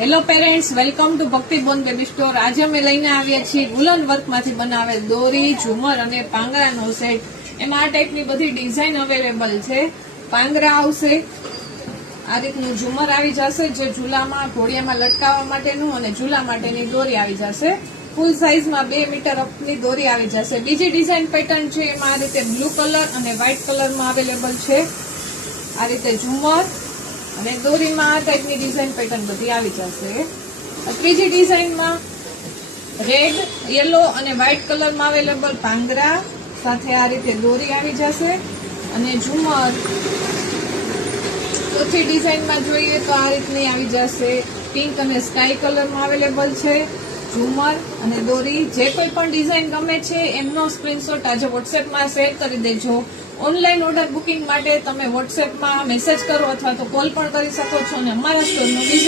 Hello parents, welcome to ભક્તિ બોન baby store. આજે અમે લઈને આવ્યા છીએ વુલન વર્કમાંથી બનાવેલ દોરી, ઝુમર અને પાંગરાનો સેટ. એમાં આ ટાઈપની બધી ડિઝાઇન અવેલેબલ છે. પાંગરા આવશે, આ રીતનું ઝુમર આવી જશે જે ઝૂલામાં ઘોડિયામાં લટકાવવા માટેનું, અને ઝૂલા માટેની દોરી આવી જશે. ફૂલ સાઇઝમાં 2 મીટર અપની દોરી આવી જશે. બીજી ડિઝાઇન પેટર્ન છે એમાં આ રીતે બ્લુ કલર અને વ્હાઇટ કલરમાં અવેલેબલ છે. આ રીતે ઝુમર અને દોરીમાં આ ટાઈપની ડિઝાઇન પેટર્ન બધી આવી જશે. ત્રીજી ડિઝાઇનમાં રેડ, યલો અને વ્હાઇટ કલરમાં અવેલેબલ પાંગરા સાથે આ રીતે દોરી આવી જશે અને ઝુમર. ચોથી ડિઝાઇનમાં જોઈએ તો આ રીતની આવી જશે. પિંક અને સ્કાય કલરમાં અવેલેબલ છે ઝુમર અને દોરી. જે કોઈ પણ ડિઝાઇન ગમે છે એમનો સ્ક્રીનશોટ આજે વોટ્સએપમાં શેર કરી દેજો. ઓનલાઈન ઓર્ડર બુકિંગ માટે તમે વોટ્સએપમાં મેસેજ કરો અથવા તો કોલ પણ કરી શકો છો અને અમારા સ્ટોરનો